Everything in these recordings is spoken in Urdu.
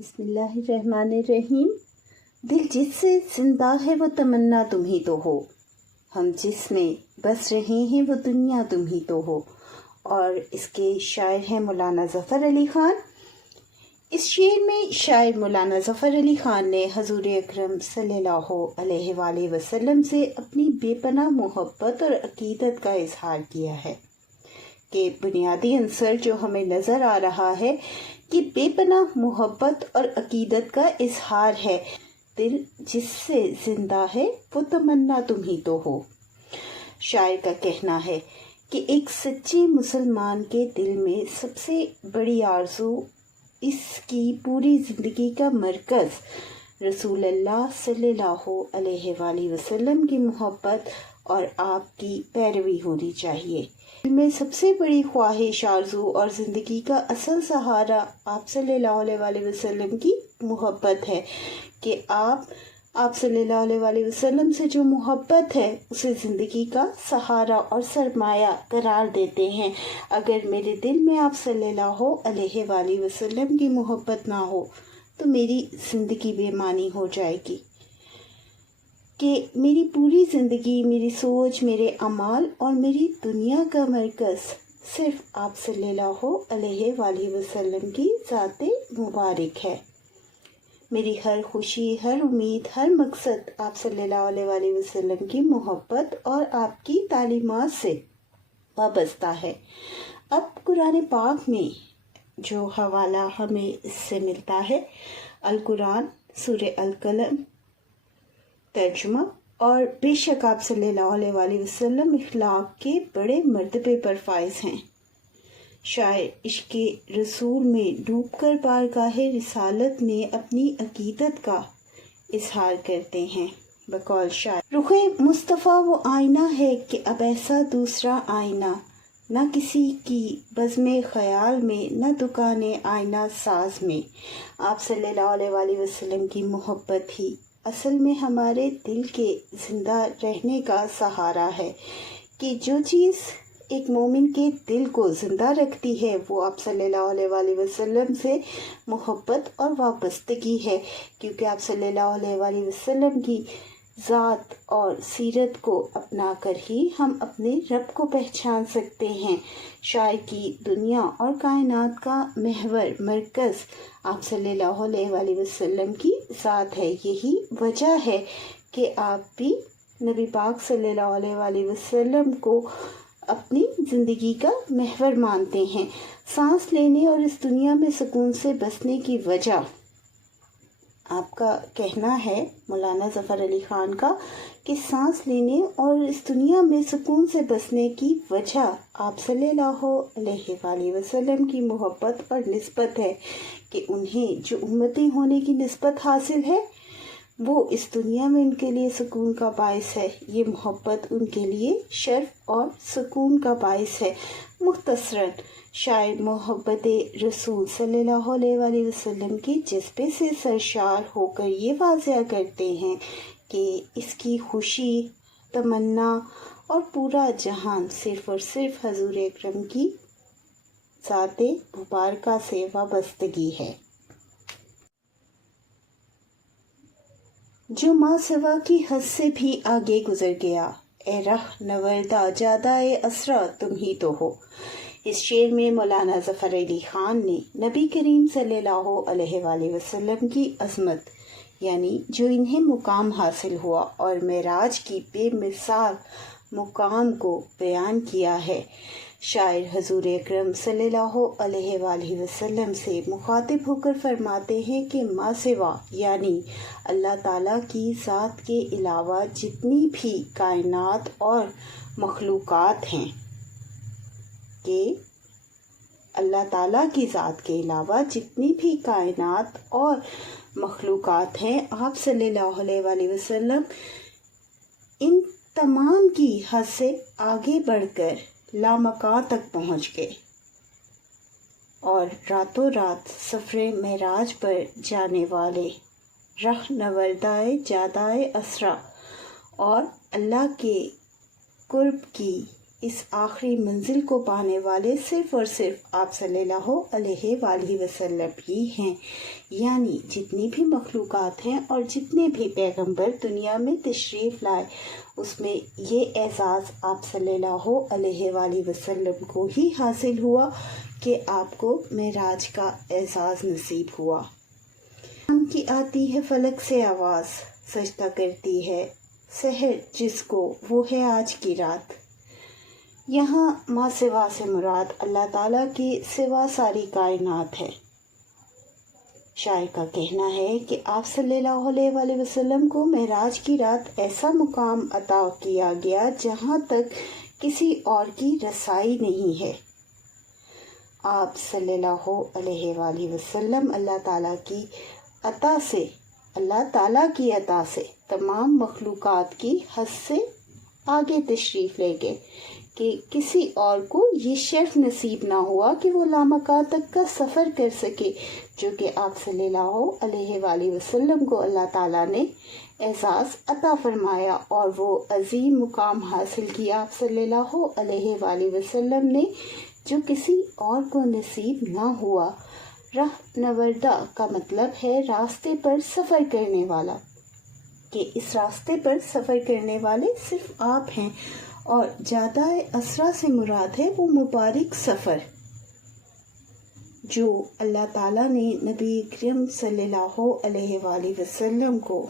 بسم اللہ الرحمن الرحیم۔ دل جس سے زندہ ہے وہ تمنا تم ہی تو ہو، ہم جس میں بس رہے ہیں وہ دنیا تم ہی تو ہو۔ اور اس کے شاعر ہیں مولانا ظفر علی خان۔ اس شعر میں شاعر مولانا ظفر علی خان نے حضور اکرم صلی اللہ علیہ وآلہ وسلم سے اپنی بے پناہ محبت اور عقیدت کا اظہار کیا ہے کہ بنیادی عنصر جو ہمیں نظر آ رہا ہے کہ بے پناہ محبت اور عقیدت کا اظہار ہے۔ دل جس سے زندہ ہے وہ تمنا تم ہی تو ہو۔ شاعر کا کہنا ہے کہ ایک سچے مسلمان کے دل میں سب سے بڑی آرزو، اس کی پوری زندگی کا مرکز رسول اللہ صلی اللہ علیہ وآلہ وسلم کی محبت اور آپ کی پیروی ہونی چاہیے۔ دل میں سب سے بڑی خواہش، آرزو اور زندگی کا اصل سہارا آپ صلی اللہ علیہ وآلہ وسلم کی محبت ہے کہ آپ صلی اللہ علیہ وآلہ وسلم سے جو محبت ہے اسے زندگی کا سہارا اور سرمایہ قرار دیتے ہیں۔ اگر میرے دل میں آپ صلی اللہ علیہ وآلہ وسلم کی محبت نہ ہو تو میری زندگی بے معنی ہو جائے گی، کہ میری پوری زندگی، میری سوچ، میرے اعمال اور میری دنیا کا مرکز صرف آپ صلی اللہ علیہ وآلہ وسلم کی ذات مبارک ہے۔ میری ہر خوشی، ہر امید، ہر مقصد آپ صلی اللہ علیہ وآلہ وسلم کی محبت اور آپ کی تعلیمات سے وابستہ ہے۔ اب قرآن پاک میں جو حوالہ ہمیں اس سے ملتا ہے، القرآن سورہ القلم ترجمہ۔ اور بے شک آپ صلی اللہ علیہ وآلہ وسلم اخلاق کے بڑے مرتبے پر فائز ہیں۔ شاعر عشق رسول میں ڈوب کر بارگاہ رسالت میں اپنی عقیدت کا اظہار کرتے ہیں۔ بقول شاعر، رخ مصطفیٰ وہ آئینہ ہے کہ اب ایسا دوسرا آئینہ نہ کسی کی بزم خیال میں، نہ دکان آئینہ ساز میں۔ آپ صلی اللہ علیہ وآلہ وسلم کی محبت ہی اصل میں ہمارے دل کے زندہ رہنے کا سہارا ہے، کہ جو چیز ایک مومن کے دل کو زندہ رکھتی ہے وہ آپ صلی اللہ علیہ وآلہ وسلم سے محبت اور وابستگی ہے، کیونکہ آپ صلی اللہ علیہ وآلہ وسلم کی ذات اور سیرت کو اپنا کر ہی ہم اپنے رب کو پہچان سکتے ہیں۔ شاعر کی دنیا اور کائنات کا محور، مرکز آپ صلی اللہ علیہ وآلہ وسلم کی ذات ہے۔ یہی وجہ ہے کہ آپ بھی نبی پاک صلی اللہ علیہ وآلہ وسلم کو اپنی زندگی کا محور مانتے ہیں۔ سانس لینے اور اس دنیا میں سکون سے بسنے کی وجہ، آپ کا کہنا ہے مولانا ظفر علی خان کا، کہ سانس لینے اور اس دنیا میں سکون سے بسنے کی وجہ آپ صلی اللہ علیہ وآلہ وسلم کی محبت اور نسبت ہے، کہ انہیں جو امتی ہونے کی نسبت حاصل ہے وہ اس دنیا میں ان کے لیے سکون کا باعث ہے۔ یہ محبت ان کے لیے شرف اور سکون کا باعث ہے۔ مختصراً شاعر محبت رسول صلی اللہ علیہ وآلہ وسلم کے جذبے سے سرشار ہو کر یہ واضح کرتے ہیں کہ اس کی خوشی، تمنا اور پورا جہان صرف اور صرف حضور اکرم کی ذات مبارکہ سے وابستگی ہے۔ جو ماں سوا کی حد سے بھی آگے گزر گیا، اے رہ نوردہ جادہ اسرا تم ہی تو ہو۔ اس شعر میں مولانا ظفر علی خان نے نبی کریم صلی اللہ علیہ وآلہ وسلم کی عظمت، یعنی جو انہیں مقام حاصل ہوا، اور معراج کی بے مثال مقام کو بیان کیا ہے۔ شاعر حضور اکرم صلی اللہ علیہ وآلہ وسلم سے مخاطب ہو کر فرماتے ہیں کہ ما سوا، یعنی اللہ تعالیٰ کی ذات کے علاوہ جتنی بھی کائنات اور مخلوقات ہیں، کہ اللہ تعالیٰ کی ذات کے علاوہ جتنی بھی کائنات اور مخلوقات ہیں، آپ صلی اللہ علیہ وآلہ وسلم ان تمام کی حد سے آگے بڑھ کر لامکاں تک پہنچ گئے، اور راتوں رات سفر معراج پر جانے والے رہ نوردائے جادائے اسرا اور اللہ کے قرب کی اس آخری منزل کو پانے والے صرف اور صرف آپ صلی اللہ علیہ وآلہ وسلم ہی ہیں، یعنی جتنی بھی مخلوقات ہیں اور جتنے بھی پیغمبر دنیا میں تشریف لائے، اس میں یہ اعزاز آپ صلی اللہ علیہ وآلہ وسلم کو ہی حاصل ہوا کہ آپ کو معراج کا اعزاز نصیب ہوا۔ شام کی آتی ہے فلک سے آواز، سجدہ کرتی ہے سحر جس کو، وہ ہے آج کی رات۔ یہاں ما سوا سے مراد اللہ تعالیٰ کے سوا ساری کائنات ہے۔ شاعر کا کہنا ہے کہ آپ صلی اللہ علیہ وآلہ وسلم کو معراج کی رات ایسا مقام عطا کیا گیا جہاں تک کسی اور کی رسائی نہیں ہے۔ آپ صلی اللہ علیہ وآلہ وسلم اللہ تعالیٰ کی عطا سے تمام مخلوقات کی حد سے آگے تشریف لے گئے کہ کسی اور کو یہ شرف نصیب نہ ہوا کہ وہ لامکاں تک کا سفر کر سکے، جو کہ آپ صلی اللہ علیہ وآلہ وسلم کو اللہ تعالیٰ نے اعزاز عطا فرمایا، اور وہ عظیم مقام حاصل کیا آپ صلی اللہ علیہ وآلہ وسلم نے، جو کسی اور کو نصیب نہ ہوا۔ راہ نوردہ کا مطلب ہے راستے پر سفر کرنے والا، کہ اس راستے پر سفر کرنے والے صرف آپ ہیں، اور جادہ اسرا سے مراد ہے وہ مبارک سفر جو اللہ تعالیٰ نے نبی اکرم صلی اللہ علیہ وآلہ وسلم کو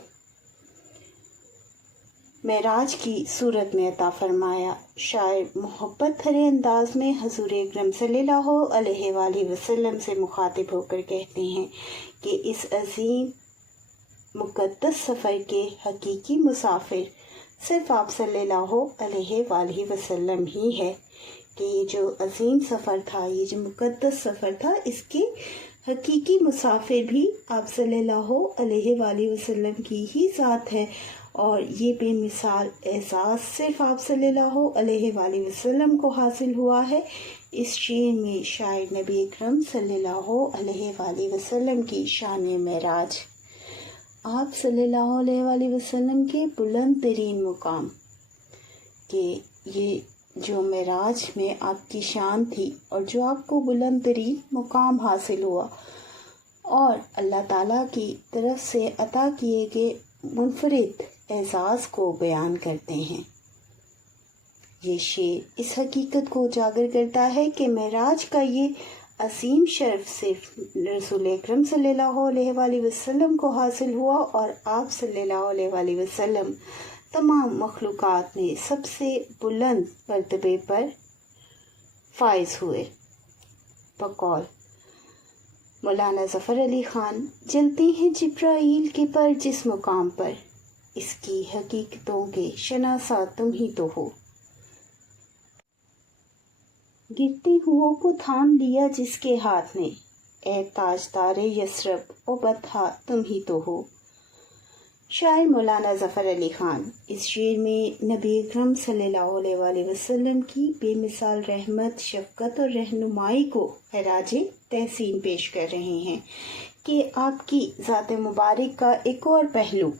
معراج کی صورت میں عطا فرمایا۔ شاعر محبت بھرے انداز میں حضور اکرم صلی اللہ علیہ وآلہ وسلم سے مخاطب ہو کر کہتے ہیں کہ اس عظیم مقدس سفر کے حقیقی مسافر صرف آپ صلی اللہ علیہ وآلہ وسلم ہی ہے، کہ یہ جو عظیم سفر تھا، یہ جو مقدس سفر تھا، اس کے حقیقی مسافر بھی آپ صلی اللہ علیہ وآلہ وسلم کی ہی ذات ہے، اور یہ بے مثال اعزاز صرف آپ صلی اللہ علیہ وآلہ وسلم کو حاصل ہوا ہے۔ اس شعر میں شاعر نبی اکرم صلی اللہ علیہ وآلہ وسلم کی شان معراج، آپ صلی اللہ علیہ وآلہ وسلم کے بلند ترین مقام، کہ یہ جو معراج میں آپ کی شان تھی اور جو آپ کو بلند ترین مقام حاصل ہوا، اور اللہ تعالیٰ کی طرف سے عطا کیے گئے منفرد اعزاز کو بیان کرتے ہیں۔ یہ شعر اس حقیقت کو اجاگر کرتا ہے کہ معراج کا یہ عظیم شرف صرف رسول اکرم صلی اللہ علیہ وآلہ وسلم کو حاصل ہوا، اور آپ صلی اللہ علیہ وآلہ وسلم تمام مخلوقات میں سب سے بلند مرتبے پر فائز ہوئے۔ بقول مولانا ظفر علی خان، جلتے ہیں جبرائیل کے پر جس مقام پر، اس کی حقیقتوں کے شناسا تم ہی تو ہو۔ گرتی ہو کو تھام لیا جس کے ہاتھ نے، اے تاجدار یثرب و بطحا تم ہی تو ہو۔ شاعر مولانا ظفر علی خان اس شعر میں نبی اکرم صلی اللہ علیہ وآلہ وسلم کی بے مثال رحمت، شفقت اور رہنمائی کو خراج تحسین پیش کر رہے ہیں، کہ آپ کی ذات مبارک کا ایک اور پہلو،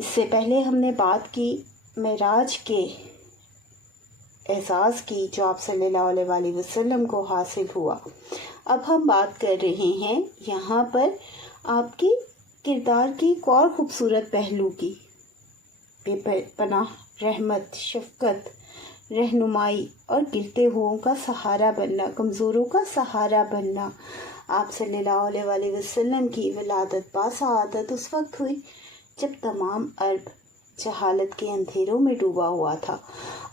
اس سے پہلے ہم نے بات کی معراج کے اعزاز کی جو آپ صلی اللہ علیہ وآلہ وسلم کو حاصل ہوا۔ اب ہم بات کر رہے ہیں یہاں پر آپ کے کردار کے ایک اور خوبصورت پہلو کی، بے پناہ رحمت، شفقت، رہنمائی اور گرتے ہوئوں کا سہارا بننا، کمزوروں کا سہارا بننا۔ آپ صلی اللہ علیہ وآلہ وسلم کی ولادت باسعادت اس وقت ہوئی جب تمام عرب جہالت کے اندھیروں میں ڈوبا ہوا تھا۔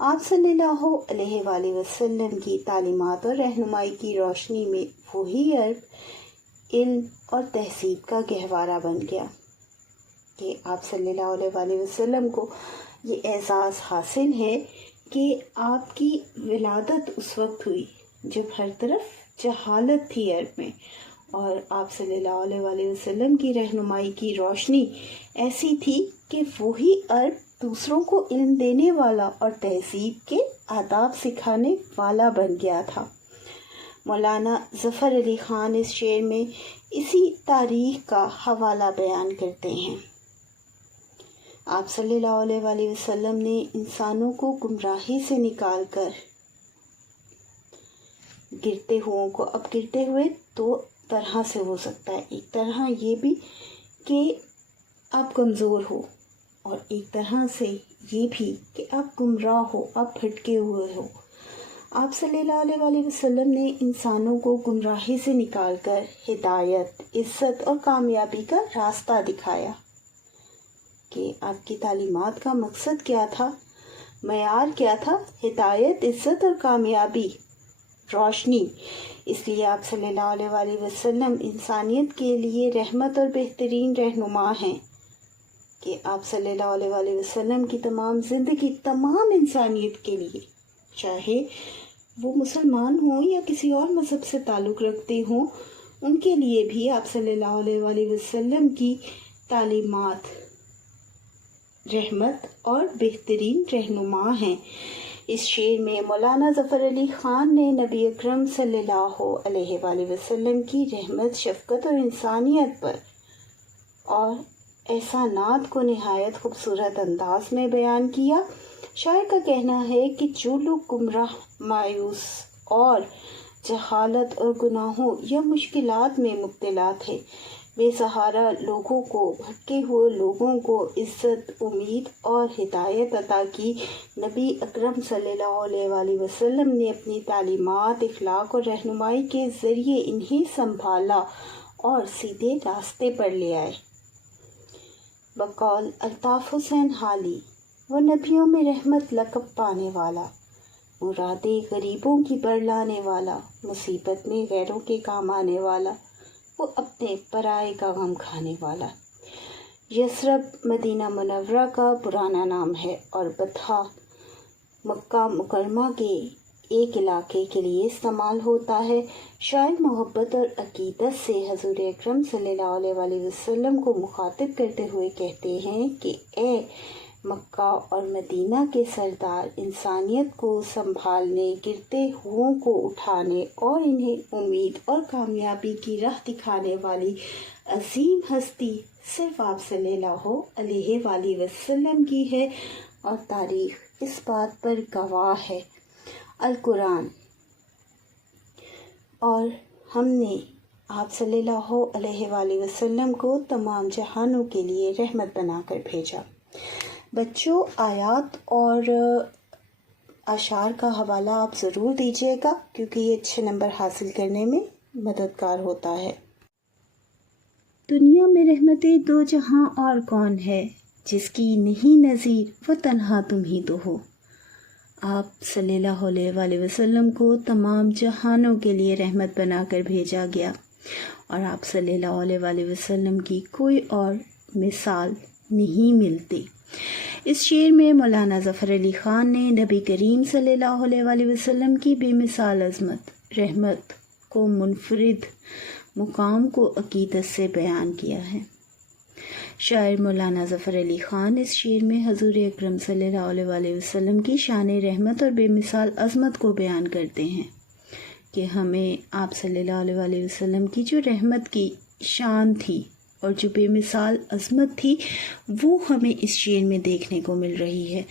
آپ صلی اللہ علیہ وآلہ وسلم کی تعلیمات اور رہنمائی کی روشنی میں وہی عرب علم اور تہذیب کا گہوارہ بن گیا، کہ آپ صلی اللہ علیہ وآلہ وسلم کو یہ اعزاز حاصل ہے کہ آپ کی ولادت اس وقت ہوئی جب ہر طرف جہالت تھی عرب میں، اور آپ صلی اللہ علیہ وآلہ وسلم کی رہنمائی کی روشنی ایسی تھی کہ وہی عرب دوسروں کو علم دینے والا اور تہذیب کے آداب سکھانے والا بن گیا تھا۔ مولانا ظفر علی خان اس شعر میں اسی تاریخ کا حوالہ بیان کرتے ہیں۔ آپ صلی اللہ علیہ وسلم نے انسانوں کو گمراہی سے نکال کر گرتے ہوئوں کو، اب گرتے ہوئے دو طرح سے ہو سکتا ہے، ایک طرح یہ بھی کہ آپ کمزور ہو، اور ایک طرح سے یہ بھی کہ آپ گمراہ ہو، آپ بھٹکے ہوئے ہو۔ آپ صلی اللہ علیہ وسلم نے انسانوں کو گمراہی سے نکال کر ہدایت، عزت اور کامیابی کا راستہ دکھایا۔ کہ آپ کی تعلیمات کا مقصد کیا تھا، معیار کیا تھا؟ ہدایت، عزت اور کامیابی، روشنی۔ اس لیے آپ صلی اللہ علیہ وسلم انسانیت کے لیے رحمت اور بہترین رہنما ہیں، کہ آپ صلی اللہ علیہ وسلم کی تمام زندگی تمام انسانیت کے لیے، چاہے وہ مسلمان ہوں یا کسی اور مذہب سے تعلق رکھتے ہوں، ان کے لیے بھی آپ صلی اللہ علیہ وسلم کی تعلیمات رحمت اور بہترین رہنما ہیں۔ اس شعر میں مولانا ظفر علی خان نے نبی اکرم صلی اللہ علیہ وآلہ وسلم کی رحمت، شفقت اور انسانیت پر اور احسانات کو نہایت خوبصورت انداز میں بیان کیا۔ شاعر کا کہنا ہے کہ جو لوگ گمراہ، مایوس اور جہالت اور گناہوں یا مشکلات میں مبتلا تھے، بے سہارا لوگوں کو، بھٹکے ہوئے لوگوں کو عزت، امید اور ہدایت عطا کی، نبی اکرم صلی اللہ علیہ وآلہ وسلم نے اپنی تعلیمات، اخلاق اور رہنمائی کے ذریعے انہیں سنبھالا اور سیدھے راستے پر لے آئے۔ بقول الطاف حسین حالی، وہ نبیوں میں رحمت لقب پانے والا، مرادیں غریبوں کی برلانے والا، مصیبت میں غیروں کے کام آنے والا، وہ اپنے پرائے کا غم کھانے والا۔ یثرب مدینہ منورہ کا پرانا نام ہے اور بطحہ مکہ مکرمہ کے ایک علاقے کے لیے استعمال ہوتا ہے۔ شاعر محبت اور عقیدت سے حضور اکرم صلی اللہ علیہ وآلہ وسلم کو مخاطب کرتے ہوئے کہتے ہیں کہ اے مکہ اور مدینہ کے سردار، انسانیت کو سنبھالنے، گرتے ہوئوں کو اٹھانے اور انہیں امید اور کامیابی کی راہ دکھانے والی عظیم ہستی صرف آپ صلی اللہ علیہ وآلہ وسلم کی ہے، اور تاریخ اس بات پر گواہ ہے۔ القرآن، اور ہم نے آپ صلی اللہ علیہ وآلہ وسلم کو تمام جہانوں کے لیے رحمت بنا کر بھیجا۔ بچوں، آیات اور اشعار کا حوالہ آپ ضرور دیجیے گا، کیونکہ یہ اچھے نمبر حاصل کرنے میں مددگار ہوتا ہے۔ دنیا میں رحمت دو جہاں اور کون ہے، جس کی نہیں نظیر وہ تنہا تم ہی تو ہو۔ آپ صلی اللہ علیہ وآلہ وسلم کو تمام جہانوں کے لیے رحمت بنا کر بھیجا گیا، اور آپ صلی اللہ علیہ وآلہ وسلم کی کوئی اور مثال نہیں ملتی۔ اس شعر میں مولانا ظفر علی خان نے نبی کریم صلی اللہ علیہ وآلہ وسلم کی بے مثال عظمت، رحمت کو، منفرد مقام کو عقیدت سے بیان کیا ہے۔ شاعر مولانا ظفر علی خان اس شعر میں حضور اکرم صلی اللہ علیہ وآلہ وسلم کی شان رحمت اور بے مثال عظمت کو بیان کرتے ہیں، کہ ہمیں آپ صلی اللہ علیہ وآلہ وسلم کی جو رحمت کی شان تھی اور جو بے مثال عظمت تھی، وہ ہمیں اس شعر میں دیکھنے کو مل رہی ہے۔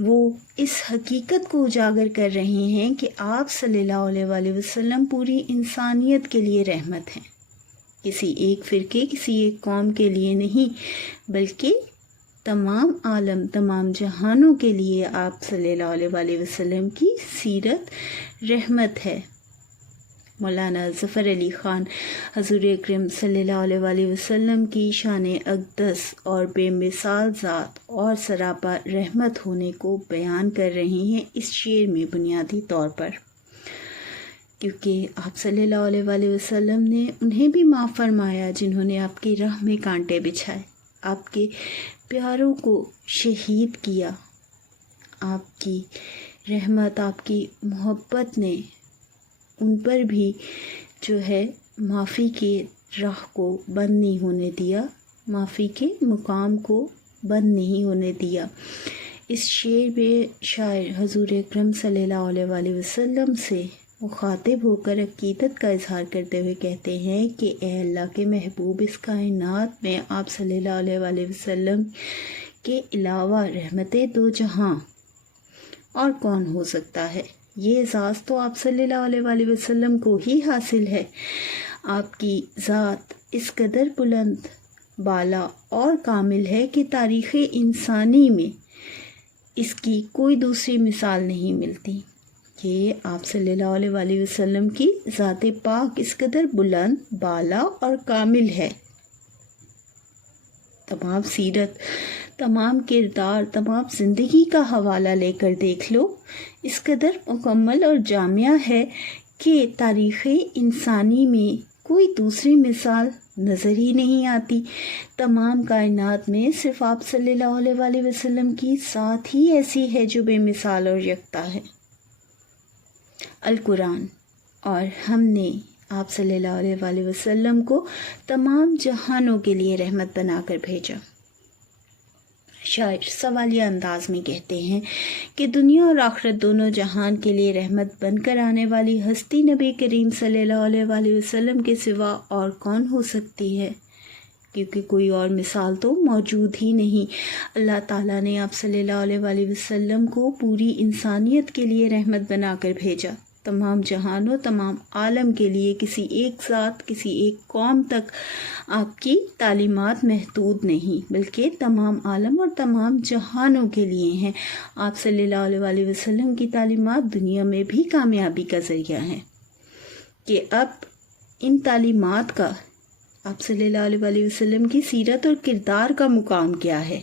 وہ اس حقیقت کو اجاگر کر رہے ہیں کہ آپ صلی اللہ علیہ وآلہ وسلم پوری انسانیت کے لیے رحمت ہیں، کسی ایک فرقے، کسی ایک قوم کے لیے نہیں، بلکہ تمام عالم، تمام جہانوں کے لیے آپ صلی اللہ علیہ وآلہ وسلم کی سیرت رحمت ہے۔ مولانا ظفر علی خان حضور اکرم صلی اللہ علیہ وآلہ وسلم کی شان اقدس اور بے مثال ذات اور سراپا رحمت ہونے کو بیان کر رہے ہیں اس شعر میں، بنیادی طور پر کیونکہ آپ صلی اللہ علیہ وآلہ وسلم نے انہیں بھی معاف فرمایا جنہوں نے آپ کی راہ میں کانٹے بچھائے، آپ کے پیاروں کو شہید کیا۔ آپ کی رحمت، آپ کی محبت نے ان پر بھی جو ہے معافی کے راہ کو بند نہیں ہونے دیا، معافی کے مقام کو بند نہیں ہونے دیا۔ اس شعر میں شاعر حضور اکرم صلی اللہ علیہ وآلہ وسلم سے مخاطب ہو کر عقیدت کا اظہار کرتے ہوئے کہتے ہیں کہ اے اللہ کے محبوب، اس کائنات میں آپ صلی اللہ علیہ وآلہ وسلم کے علاوہ رحمت دو جہاں اور کون ہو سکتا ہے؟ یہ اعزاز تو آپ صلی اللہ علیہ وآلہ وسلم کو ہی حاصل ہے۔ آپ کی ذات اس قدر بلند، بالا اور کامل ہے کہ تاریخ انسانی میں اس کی کوئی دوسری مثال نہیں ملتی۔ کہ آپ صلی اللہ علیہ وآلہ وسلم کی ذات پاک اس قدر بلند، بالا اور کامل ہے۔ تمام سیرت، تمام کردار، تمام زندگی کا حوالہ لے کر دیکھ لو، اس قدر مکمل اور جامع ہے کہ تاریخ انسانی میں کوئی دوسری مثال نظر ہی نہیں آتی۔ تمام کائنات میں صرف آپ صلی اللہ علیہ وآلہ وسلم کی ذات ہی ایسی ہے جو بے مثال اور یکتا ہے۔ القرآن، اور ہم نے آپ صلی اللہ علیہ وآلہ وسلم کو تمام جہانوں کے لیے رحمت بنا کر بھیجا۔ شاعر سوالیہ انداز میں کہتے ہیں کہ دنیا اور آخرت دونوں جہان کے لیے رحمت بن کر آنے والی ہستی نبی کریم صلی اللہ علیہ وآلہ وسلم کے سوا اور کون ہو سکتی ہے؟ کیونکہ کوئی اور مثال تو موجود ہی نہیں۔ اللہ تعالیٰ نے آپ صلی اللہ علیہ وآلہ وسلم کو پوری انسانیت کے لیے رحمت بنا کر بھیجا۔ تمام جہانوں، تمام عالم کے لیے کسی ایک ذات، کسی ایک قوم تک آپ کی تعلیمات محدود نہیں، بلکہ تمام عالم اور تمام جہانوں کے لیے ہیں۔ آپ صلی اللہ علیہ وآلہ وسلم کی تعلیمات دنیا میں بھی کامیابی کا ذریعہ ہیں۔ کہ اب ان تعلیمات کا آپ صلی اللہ علیہ وآلہ وسلم کی سیرت اور کردار کا مقام کیا ہے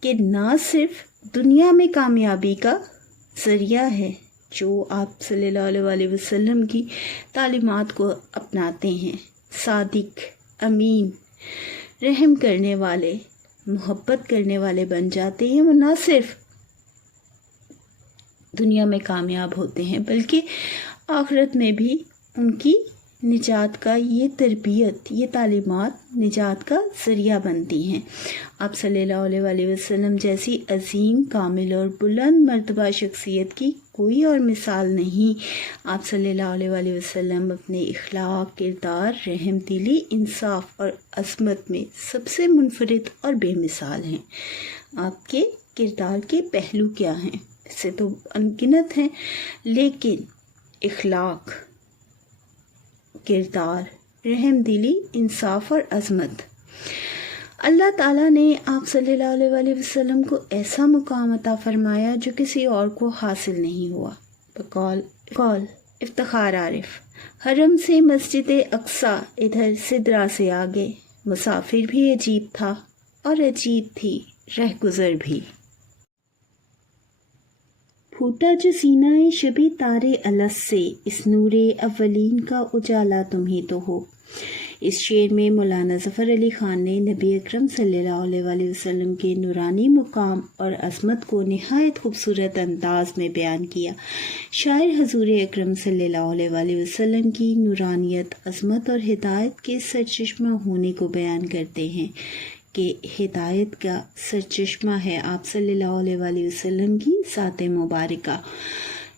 کہ نہ صرف دنیا میں کامیابی کا ذریعہ ہے، جو آپ صلی اللہ علیہ وآلہ وسلم کی تعلیمات کو اپناتے ہیں، صادق، امین، رحم کرنے والے، محبت کرنے والے بن جاتے ہیں، وہ نہ صرف دنیا میں کامیاب ہوتے ہیں بلکہ آخرت میں بھی ان کی نجات کا یہ تربیت، یہ تعلیمات نجات کا ذریعہ بنتی ہیں۔ آپ صلی اللہ علیہ وآلہ وسلم جیسی عظیم، کامل اور بلند مرتبہ شخصیت کی کوئی اور مثال نہیں۔ آپ صلی اللہ علیہ وآلہ وسلم اپنے اخلاق، کردار، رحم دلی، انصاف اور عظمت میں سب سے منفرد اور بے مثال ہیں۔ آپ کے کردار کے پہلو کیا ہیں؟ اسے تو انگنت ہیں، لیکن اخلاق، کردار، رحم دلی، انصاف اور عظمت، اللہ تعالیٰ نے آپ صلی اللہ علیہ وآلہ وسلم کو ایسا مقام عطا فرمایا جو کسی اور کو حاصل نہیں ہوا۔ بقول افتخار عارف، حرم سے مسجد اقصیٰ، ادھر سدرا سے آگے، مسافر بھی عجیب تھا اور عجیب تھی رہ گزر بھی۔ پھوٹا جو سینہ شبِ تارے الست سے، اس نور اولین کا اجالا تم ہی تو ہو۔ اس شعر میں مولانا ظفر علی خان نے نبی اکرم صلی اللہ علیہ وآلہ وسلم کے نورانی مقام اور عظمت کو نہایت خوبصورت انداز میں بیان کیا۔ شاعر حضور اکرم صلی اللہ علیہ وآلہ وسلم کی نورانیت، عظمت اور ہدایت کے سرچشمہ ہونے کو بیان کرتے ہیں کہ ہدایت کا سرچشمہ ہے آپ صلی اللہ علیہ وآلہ وسلم کی ذات مبارکہ۔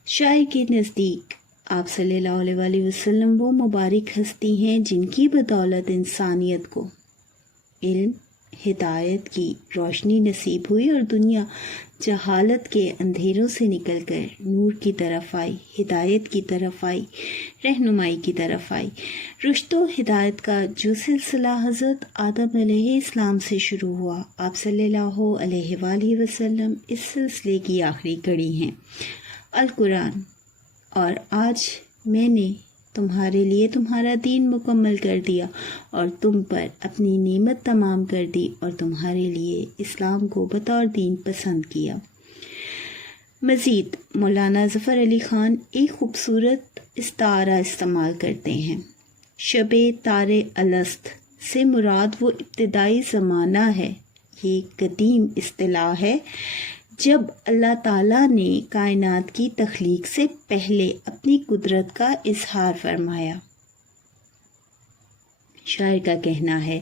شاعر کے نزدیک آپ صلی اللہ علیہ وآلہ وسلم وہ مبارک ہستی ہیں جن کی بدولت انسانیت کو علم، ہدایت کی روشنی نصیب ہوئی اور دنیا جہالت کے اندھیروں سے نکل کر نور کی طرف آئی، ہدایت کی طرف آئی، رہنمائی کی طرف آئی۔ رشد و ہدایت کا جو سلسلہ حضرت آدم علیہ السلام سے شروع ہوا، آپ صلی اللہ علیہ وآلہ وسلم اس سلسلے کی آخری کڑی ہیں۔ القرآن، اور آج میں نے تمہارے لیے تمہارا دین مکمل کر دیا اور تم پر اپنی نعمت تمام کر دی اور تمہارے لیے اسلام کو بطور دین پسند کیا۔ مزید مولانا ظفر علی خان ایک خوبصورت استعارہ استعمال کرتے ہیں۔ شب تارے الست سے مراد وہ ابتدائی زمانہ ہے۔ یہ قدیم اصطلاح ہے جب اللہ تعالیٰ نے کائنات کی تخلیق سے پہلے اپنی قدرت کا اظہار فرمایا۔ شاعر کا کہنا ہے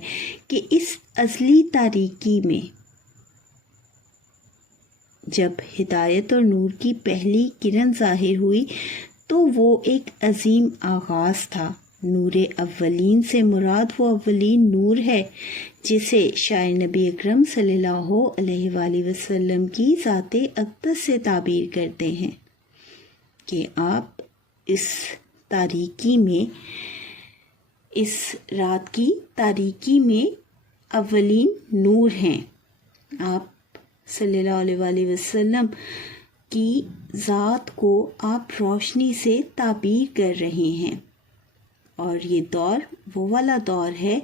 کہ اس ازلی تاریکی میں جب ہدایت اور نور کی پہلی کرن ظاہر ہوئی تو وہ ایک عظیم آغاز تھا نور اولین سے مراد وہ اولین نور ہے جسے شاعر نبی اکرم صلی اللہ علیہ وآلہ وسلم کی ذات اقدس سے تعبیر کرتے ہیں کہ آپ اس تاریکی میں، اس رات کی تاریکی میں اولین نور ہیں۔ آپ صلی اللہ علیہ وآلہ وسلم کی ذات کو آپ روشنی سے تعبیر کر رہے ہیں، اور یہ دور وہ والا دور ہے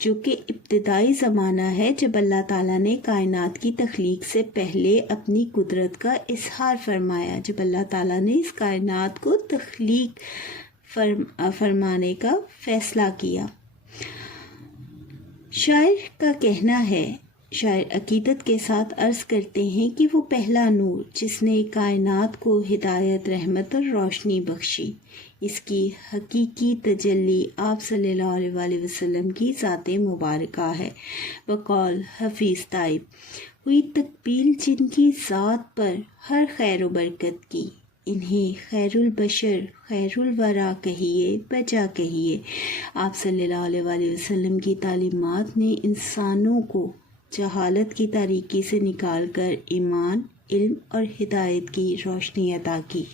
جو کہ ابتدائی زمانہ ہے جب اللہ تعالیٰ نے کائنات کی تخلیق سے پہلے اپنی قدرت کا اظہار فرمایا، جب اللہ تعالیٰ نے اس کائنات کو تخلیق فرمانے کا فیصلہ کیا۔ شاعر کا کہنا ہے، شاعر عقیدت کے ساتھ عرض کرتے ہیں کہ وہ پہلا نور جس نے کائنات کو ہدایت، رحمت اور روشنی بخشی، اس کی حقیقی تجلی آپ صلی اللہ علیہ وآلہ وسلم کی ذات مبارکہ ہے۔ بقول حفیظ طیب، ہوئی تقبیل جن کی ذات پر ہر خیر و برکت کی، انہیں خیر البشر خیر الورا کہیے بجا کہیے۔ آپ صلی اللہ علیہ وآلہ وسلم کی تعلیمات نے انسانوں کو جہالت کی تاریکی سے نکال کر ایمان، علم اور ہدایت کی روشنی عطا کی۔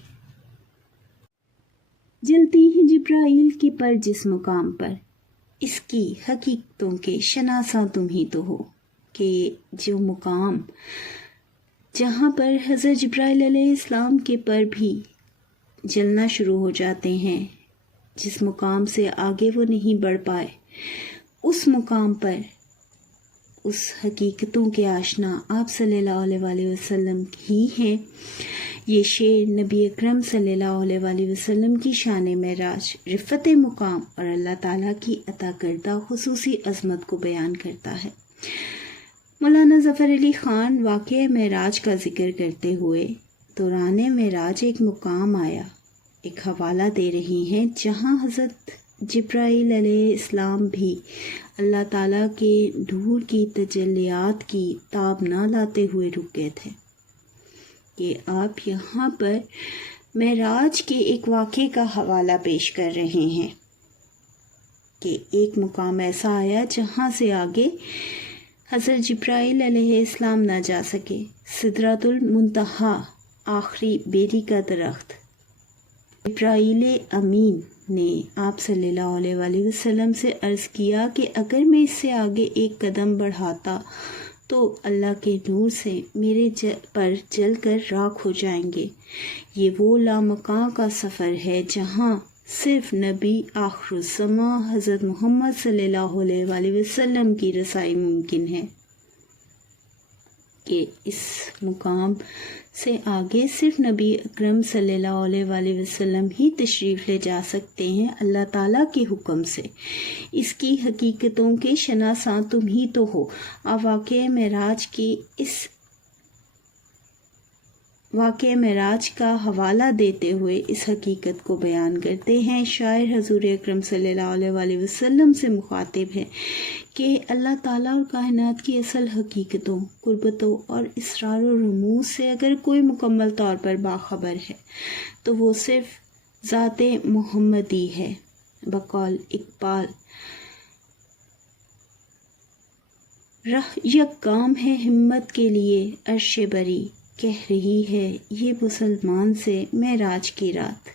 جلتی ہیں جبرائیل کی پر جس مقام پر، اس کی حقیقتوں کے شناساں تم ہی تو ہو، کہ جو مقام جہاں پر حضرت جبرائیل علیہ السلام کے پر بھی جلنا شروع ہو جاتے ہیں، جس مقام سے آگے وہ نہیں بڑھ پائے، اس مقام پر اس حقیقتوں کے آشنا آپ صلی اللہ علیہ وآلہ وسلم ہی ہیں۔ یہ شعر نبی اکرم صلی اللہ علیہ وآلہ وسلم کی شان معراج، رفعت مقام اور اللہ تعالیٰ کی عطا کردہ خصوصی عظمت کو بیان کرتا ہے۔ مولانا ظفر علی خان واقعہ معراج کا ذکر کرتے ہوئے دوران معراج ایک مقام آیا، ایک حوالہ دے رہی ہیں جہاں حضرت جبرائیل علیہ السلام بھی اللہ تعالیٰ کے نور کی تجلیات کی تاب نہ لاتے ہوئے رک گئے تھے، کہ آپ یہاں پر معراج کے ایک واقعے کا حوالہ پیش کر رہے ہیں کہ ایک مقام ایسا آیا جہاں سے آگے حضرت جبرائیل علیہ السلام نہ جا سکے، سدرۃ المنتہا، آخری بیری کا درخت۔ جبرائیل امین نے آپ صلی اللہ علیہ وآلہ وسلم سے عرض کیا کہ اگر میں اس سے آگے ایک قدم بڑھاتا تو اللہ کے نور سے میرے پر جل کر راکھ ہو جائیں گے۔ یہ وہ لامکاں کا سفر ہے جہاں صرف نبی آخر الزماں حضرت محمد صلی اللہ علیہ وآلہ وسلم کی رسائی ممکن ہے، کہ اس مقام سے آگے صرف نبی اکرم صلی اللہ علیہ وآلہ وسلم ہی تشریف لے جا سکتے ہیں اللہ تعالیٰ کے حکم سے۔ اس کی حقیقتوں کے شناساں تم ہی تو ہو۔ آپ واقعہ معراج کا حوالہ دیتے ہوئے اس حقیقت کو بیان کرتے ہیں۔ شاعر حضور اکرم صلی اللہ علیہ وآلہ وسلم سے مخاطب ہے کہ اللہ تعالیٰ اور کائنات کی اصل حقیقتوں، قربتوں اور اسرار و رموز سے اگر کوئی مکمل طور پر باخبر ہے تو وہ صرف ذات محمدی ہے۔ بقول اقبال، رہ یک گام ہے ہمت کے لیے عرش بری، کہہ رہی ہے یہ مسلمان سے معراج کی رات۔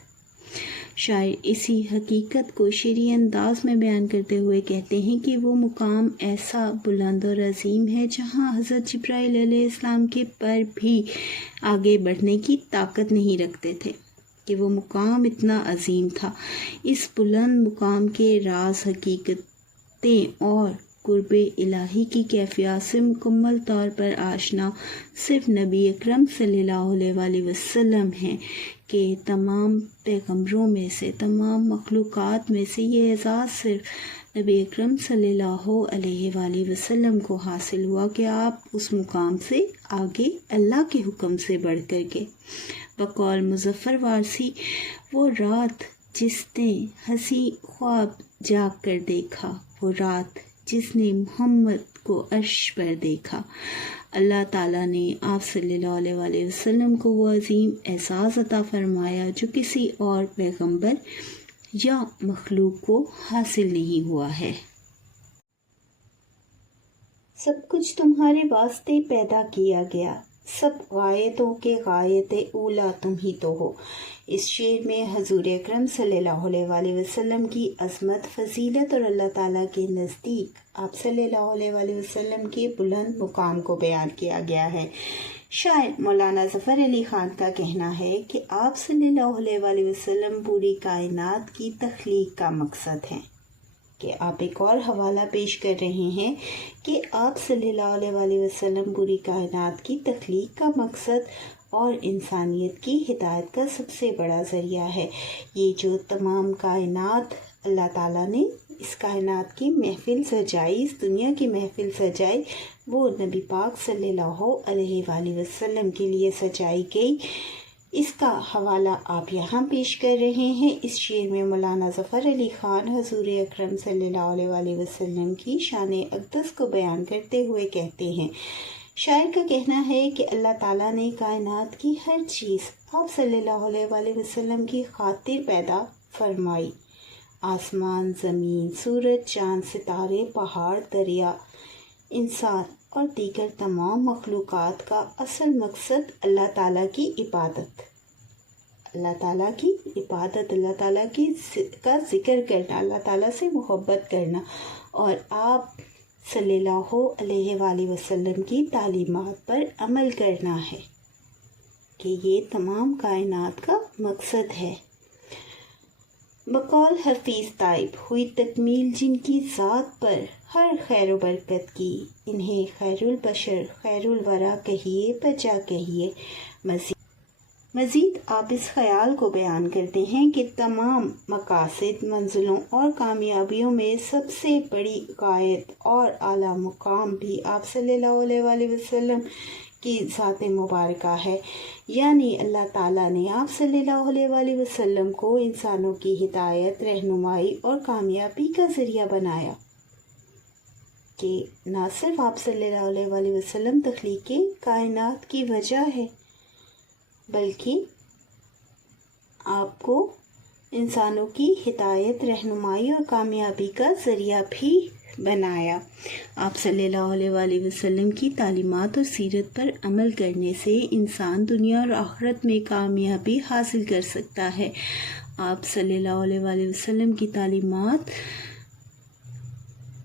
شاعر اسی حقیقت کو شعری انداز میں بیان کرتے ہوئے کہتے ہیں کہ وہ مقام ایسا بلند اور عظیم ہے جہاں حضرت جبرائیل علیہ السلام کے پر بھی آگے بڑھنے کی طاقت نہیں رکھتے تھے، کہ وہ مقام اتنا عظیم تھا۔ اس بلند مقام کے راز، حقیقتیں اور قرب الہی کی کیفیات سے مکمل طور پر آشنا صرف نبی اکرم صلی اللہ علیہ وآلہ وسلم ہیں، کہ تمام پیغمبروں میں سے، تمام مخلوقات میں سے یہ اعزاز صرف نبی اکرم صلی اللہ علیہ وآلہ وسلم کو حاصل ہوا کہ آپ اس مقام سے آگے اللہ کے حکم سے بڑھ کر کے۔ بقول مظفر وارسی، وہ رات جس نے ہنسی خواب جاگ کر دیکھا، وہ رات جس نے محمد کو عرش پر دیکھا۔ اللہ تعالیٰ نے آپ صلی اللہ علیہ وآلہ وسلم کو وہ عظیم اعزاز عطا فرمایا جو کسی اور پیغمبر یا مخلوق کو حاصل نہیں ہوا ہے۔ سب کچھ تمہارے واسطے پیدا کیا گیا، سب غایتوں کے غایت اولا تم ہی تو ہو۔ اس شعر میں حضور اکرم صلی اللہ علیہ وسلم کی عظمت، فضیلت اور اللہ تعالیٰ کے نزدیک آپ صلی اللہ علیہ وسلم کے بلند مقام کو بیان کیا گیا ہے۔ شاعر مولانا ظفر علی خان کا کہنا ہے کہ آپ صلی اللہ علیہ وسلم پوری کائنات کی تخلیق کا مقصد ہیں، کہ آپ ایک اور حوالہ پیش کر رہے ہیں کہ آپ صلی اللہ علیہ وسلم پوری کائنات کی تخلیق کا مقصد اور انسانیت کی ہدایت کا سب سے بڑا ذریعہ ہے۔ یہ جو تمام کائنات اللہ تعالیٰ نے اس کائنات کی محفل سجائی، اس دنیا کی محفل سجائی، وہ نبی پاک صلی اللہ علیہ وآلہ وسلم کے لیے سجائی گئی۔ اس کا حوالہ آپ یہاں پیش کر رہے ہیں۔ اس شعر میں مولانا ظفر علی خان حضور اکرم صلی اللہ علیہ وآلہ وسلم کی شان اقدس کو بیان کرتے ہوئے کہتے ہیں، شاعر کا کہنا ہے کہ اللہ تعالیٰ نے کائنات کی ہر چیز آپ صلی اللہ علیہ وآلہ وسلم کی خاطر پیدا فرمائی۔ آسمان، زمین، سورج، چاند، ستارے، پہاڑ، دریا، انسان اور دیگر تمام مخلوقات کا اصل مقصد اللہ تعالیٰ کی عبادت، اللہ تعالیٰ کی عبادت، اللہ تعالیٰ کا ذکر کرنا، اللہ تعالیٰ سے محبت کرنا اور آپ صلی اللہ علیہ وآلہ وسلم کی تعلیمات پر عمل کرنا ہے، کہ یہ تمام کائنات کا مقصد ہے۔ بقول حفیظ طیب، ہوئی تکمیل جن کی ذات پر ہر خیر و برکت کی، انہیں خیر البشر خیر الورا کہیے بجا کہیے۔ مزید آپ اس خیال کو بیان کرتے ہیں کہ تمام مقاصد، منزلوں اور کامیابیوں میں سب سے بڑی غایت اور اعلیٰ مقام بھی آپ صلی اللہ علیہ وآلہ وسلم کی ذات مبارکہ ہے، یعنی اللہ تعالیٰ نے آپ صلی اللہ علیہ وآلہ وسلم کو انسانوں کی ہدایت، رہنمائی اور کامیابی کا ذریعہ بنایا، کہ نہ صرف آپ صلی اللہ علیہ وآلہ وسلم تخلیق کائنات کی وجہ ہے، بلکہ آپ کو انسانوں کی ہدایت، رہنمائی اور کامیابی کا ذریعہ بھی بنایا۔ آپ صلی اللہ علیہ وآلہ وسلم کی تعلیمات اور سیرت پر عمل کرنے سے انسان دنیا اور آخرت میں کامیابی حاصل کر سکتا ہے۔ آپ صلی اللہ علیہ وآلہ وسلم کی تعلیمات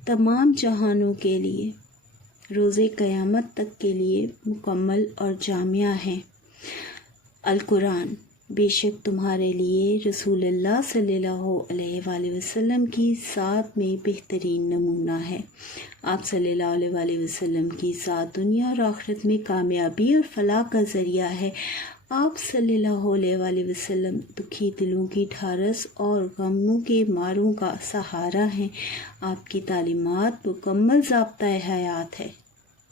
تمام جہانوں کے لیے، روز قیامت تک کے لیے مکمل اور جامع ہیں۔ القرآن بے شک تمہارے لیے رسول اللہ صلی اللہ علیہ وآلہ وسلم کی ذات میں بہترین نمونہ ہے۔ آپ صلی اللہ علیہ وآلہ وسلم کی ذات دنیا اور آخرت میں کامیابی اور فلاح کا ذریعہ ہے۔ آپ صلی اللہ علیہ وآلہ وسلم دکھی دلوں کی ڈھارس اور غموں کے ماروں کا سہارا ہیں۔ آپ کی تعلیمات مکمل ضابطۂ حیات ہے،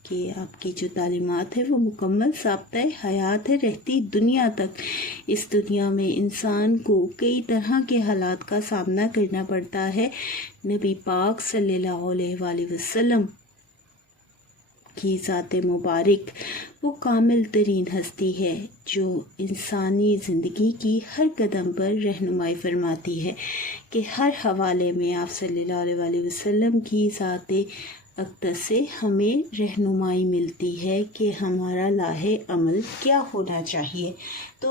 کہ آپ کی جو تعلیمات ہے وہ مکمل ضابطۂ حیات ہے رہتی دنیا تک۔ اس دنیا میں انسان کو کئی طرح کے حالات کا سامنا کرنا پڑتا ہے، نبی پاک صلی اللہ علیہ وآلہ وسلم کی ذات مبارک وہ کامل ترین ہستی ہے جو انسانی زندگی کی ہر قدم پر رہنمائی فرماتی ہے، کہ ہر حوالے میں آپ صلی اللہ علیہ وآلہ وسلم کی ذات اقدس سے ہمیں رہنمائی ملتی ہے کہ ہمارا لاہ عمل کیا ہونا چاہیے۔ تو